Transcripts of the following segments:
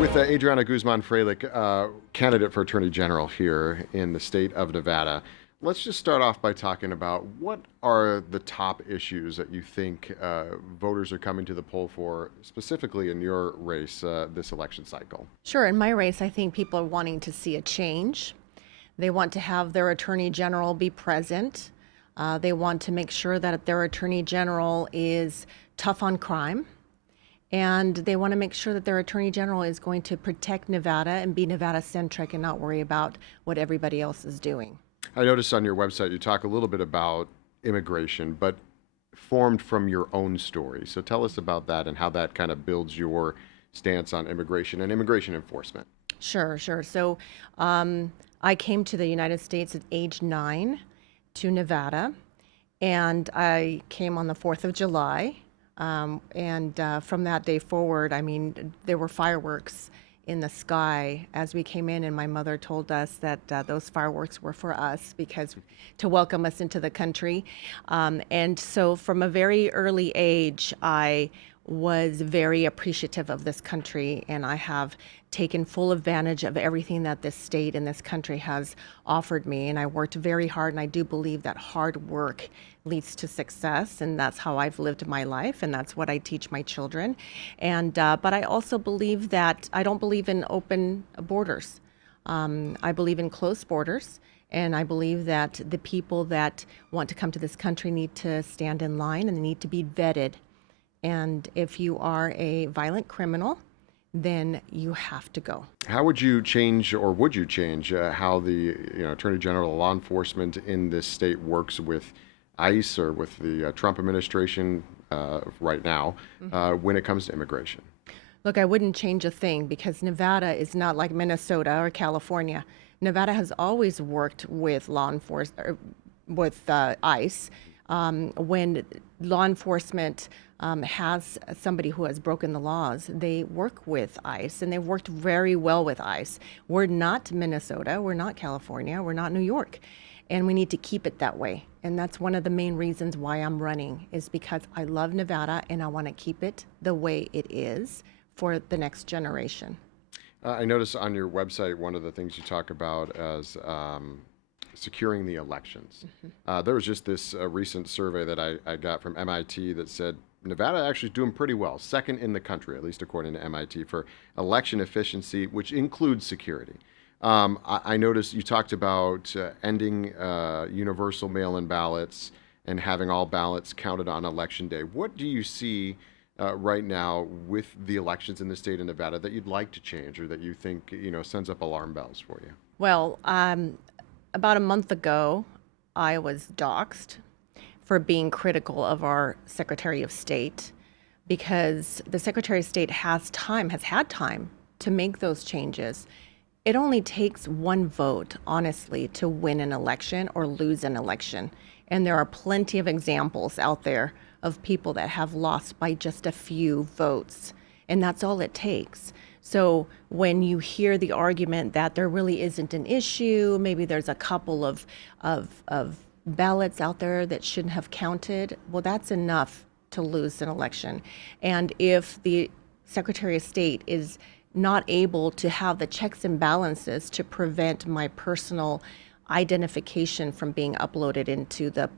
With Adriana Guzmán Fralick, candidate for Attorney General here in the state of Nevada, let's just start off by talking about what are the top issues that you think voters are coming to the poll for, specifically in your race this election cycle. Sure. In my race, I think people are wanting to see a change. They want to have their attorney general be present. They want to make sure that their attorney general is tough on crime. And they want to make sure that their attorney general is going to protect Nevada and be Nevada centric and not worry about what everybody else is doing. I noticed on your website you talk a little bit about immigration, but formed from your own story. So tell us about that and how that kind of builds your stance on immigration and immigration enforcement. Sure. So I came to the United States at age 9 to Nevada, and I came on the 4th of July. From that day forward, I mean, there were fireworks in the sky as we came in, and my mother told us that those fireworks were for us because to welcome us into the country. And so from a very early age, I was very appreciative of this country, and I have taken full advantage of everything that this state and this country has offered me. And I worked very hard, and I do believe that hard work leads to success, and that's how I've lived my life, and that's what I teach my children. And but I also believe that I don't believe in open borders. I believe in closed borders, and I believe that the people that want to come to this country need to stand in line and they need to be vetted. And if you are a violent criminal, then you have to go. How would you change, or would you change, how the Attorney General, law enforcement in this state works with ICE or with the Trump administration right now when it comes to immigration? Look, I wouldn't change a thing because Nevada is not like Minnesota or California. Nevada has always worked with law enforcement, with ICE. When law enforcement has somebody who has broken the laws, they work with ICE, and they've worked very well with ICE. We're not Minnesota, we're not California, we're not New York, and we need to keep it that way. And that's one of the main reasons why I'm running, is because I love Nevada and I want to keep it the way it is for the next generation. I noticed on your website one of the things you talk about as securing the elections. There was just this recent survey that I got from MIT that said Nevada actually is doing pretty well, second in the country, at least according to MIT, for election efficiency, which includes security. I noticed you talked about ending universal mail-in ballots and having all ballots counted on election day. What do you see right now with the elections in the state of Nevada that you'd like to change, or that you think sends up alarm bells for you? Well, about a month ago, I was doxxed for being critical of our Secretary of State, because the Secretary of State has had time to make those changes. It only takes one vote, honestly, to win an election or lose an election. And there are plenty of examples out there of people that have lost by just a few votes. And that's all it takes. So when you hear the argument that there really isn't an issue, maybe there's a couple of ballots out there that shouldn't have counted, well, that's enough to lose an election. And if the Secretary of State is not able to have the checks and balances to prevent my personal identification from being uploaded into the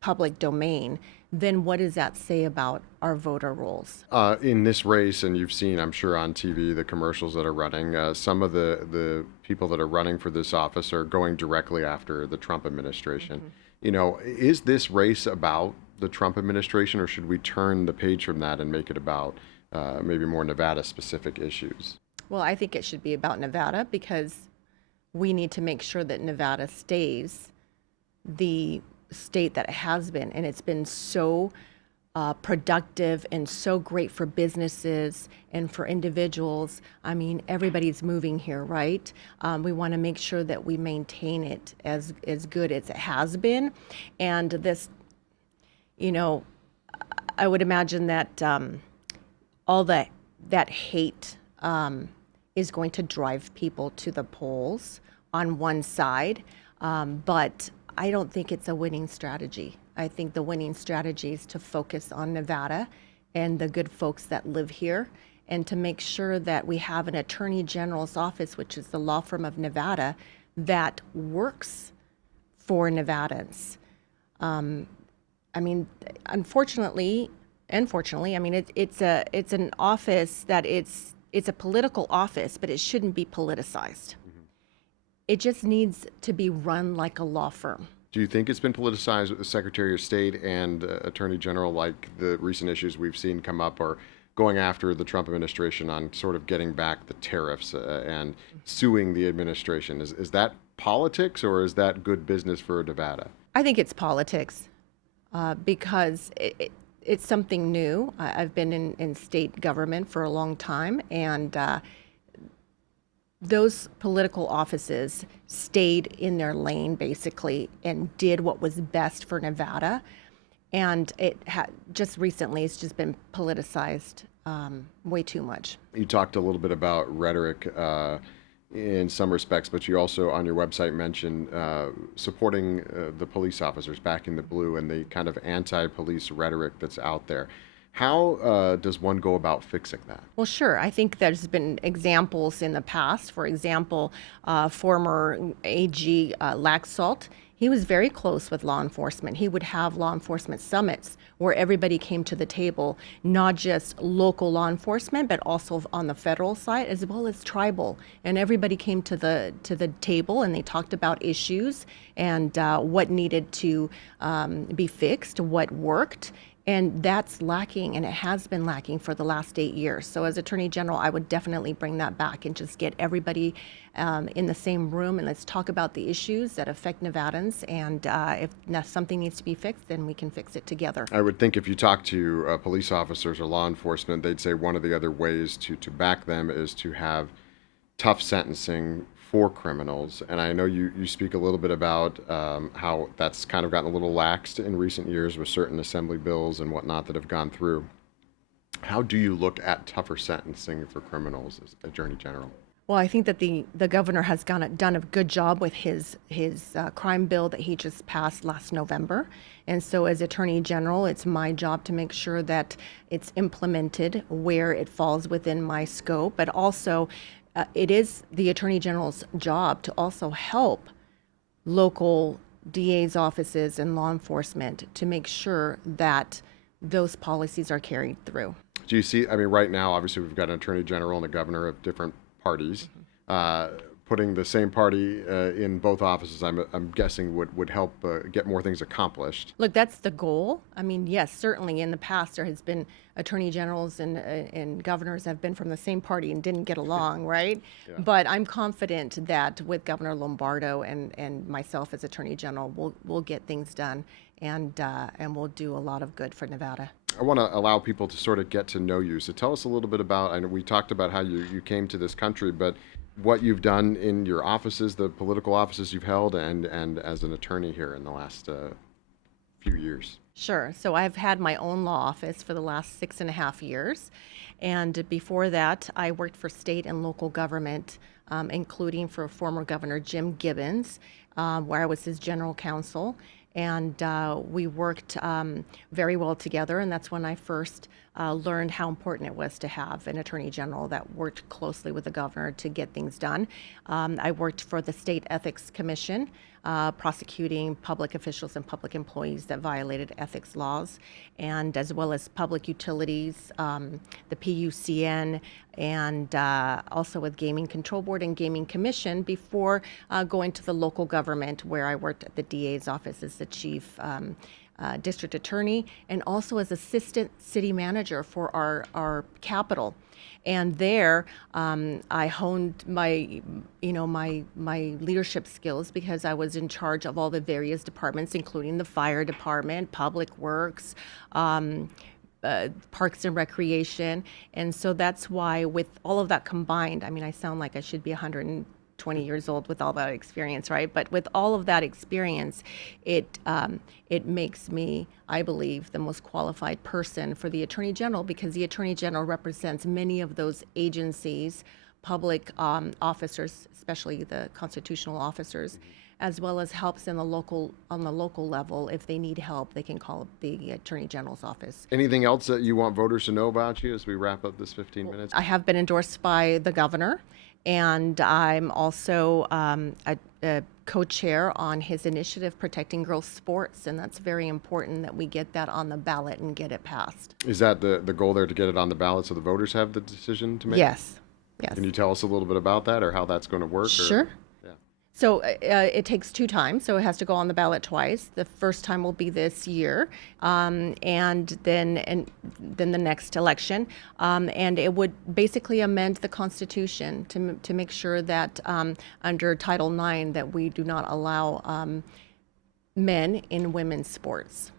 public domain, then what does that say about our voter rolls? In this race, and you've seen, I'm sure, on TV, the commercials that are running, some of the people that are running for this office are going directly after the Trump administration. Is this race about the Trump administration, or should we turn the page from that and make it about maybe more Nevada-specific issues? Well, I think it should be about Nevada, because we need to make sure that Nevada stays the state that it has been. And it's been so productive and so great for businesses and for individuals. I mean, everybody's moving here, right? We want to make sure that we maintain it as good as it has been. And this, I would imagine that all that hate is going to drive people to the polls on one side, but I don't think it's a winning strategy. I think the winning strategy is to focus on Nevada and the good folks that live here and to make sure that we have an Attorney General's office, which is the law firm of Nevada, that works for Nevadans. I mean, unfortunately, I mean, it's an office that it's a political office, but it shouldn't be politicized. It just needs to be run like a law firm. Do you think it's been politicized with the Secretary of State and Attorney General, like the recent issues we've seen come up, or going after the Trump administration on sort of getting back the tariffs and suing the administration? Is that politics, or is that good business for Nevada? I think it's politics because it's something new. I've been in state government for a long time, and those political offices stayed in their lane basically and did what was best for Nevada. And just recently, it's just been politicized way too much. You talked a little bit about rhetoric in some respects, but you also on your website mentioned supporting the police officers, backing the blue, and the kind of anti-police rhetoric that's out there. How does one go about fixing that? Well, sure. I think there's been examples in the past. For example, former AG Laxalt, he was very close with law enforcement. He would have law enforcement summits where everybody came to the table, not just local law enforcement, but also on the federal side as well as tribal. And everybody came to the table and they talked about issues and what needed to be fixed, what worked. And that's lacking, and it has been lacking for the last 8 years. So as Attorney General, I would definitely bring that back and just get everybody in the same room, and let's talk about the issues that affect Nevadans. And if something needs to be fixed, then we can fix it together. I would think if you talk to police officers or law enforcement, they'd say one of the other ways to back them is to have tough sentencing for criminals. And I know you speak a little bit about how that's kind of gotten a little laxed in recent years with certain assembly bills and whatnot that have gone through. How do you look at tougher sentencing for criminals as Attorney General? Well, I think that the governor has done a good job with his crime bill that he just passed last November. And so as Attorney General, it's my job to make sure that it's implemented where it falls within my scope, but also it is the Attorney General's job to also help local DA's offices and law enforcement to make sure that those policies are carried through. Do you see, I mean, right now, obviously, we've got an Attorney General and a governor of different parties. Putting the same party in both offices, I'm guessing would help get more things accomplished. Look, that's the goal. I mean, yes, certainly in the past there has been attorney generals and governors have been from the same party and didn't get along, right? Yeah. But I'm confident that with Governor Lombardo and myself as Attorney General, we'll get things done and we'll do a lot of good for Nevada. I want to allow people to sort of get to know you. So tell us a little bit about, I know we talked about how you came to this country, but what you've done in your offices, the political offices you've held, and as an attorney here in the last few years. Sure. So I've had my own law office for the last 6.5 years. And before that, I worked for state and local government, including for former Governor Jim Gibbons, where I was his general counsel. And we worked very well together, and that's when I first learned how important it was to have an attorney general that worked closely with the governor to get things done. I worked for the State Ethics Commission, prosecuting public officials and public employees that violated ethics laws, and as well as public utilities, the PUCN, and also with Gaming Control Board and Gaming Commission before going to the local government, where I worked at the DA's office as the chief district attorney and also as assistant city manager for our capital. And there, I honed my leadership skills because I was in charge of all the various departments, including the fire department, public works, parks and recreation. And so that's why, with all of that combined, I mean, I sound like I should be 120 years old with all that experience, right? But with all of that experience, it makes me, I believe, the most qualified person for the Attorney General, because the Attorney General represents many of those agencies, public officers, especially the constitutional officers, as well as helps in the local on the local level. If they need help, they can call the Attorney General's office. Anything else that you want voters to know about you as we wrap up this 15 minutes? I have been endorsed by the governor, and I'm also a co-chair on his initiative Protecting Girls Sports, and that's very important that we get that on the ballot and get it passed. Is that the goal there, to get it on the ballot so the voters have the decision to make? Yes. Yes. Can you tell us a little bit about that, or how that's going to work? Sure. Yeah. So it takes 2 times, so it has to go on the ballot twice. The first time will be this year, and then the next election, and it would basically amend the Constitution to make sure that under Title IX that we do not allow men in women's sports.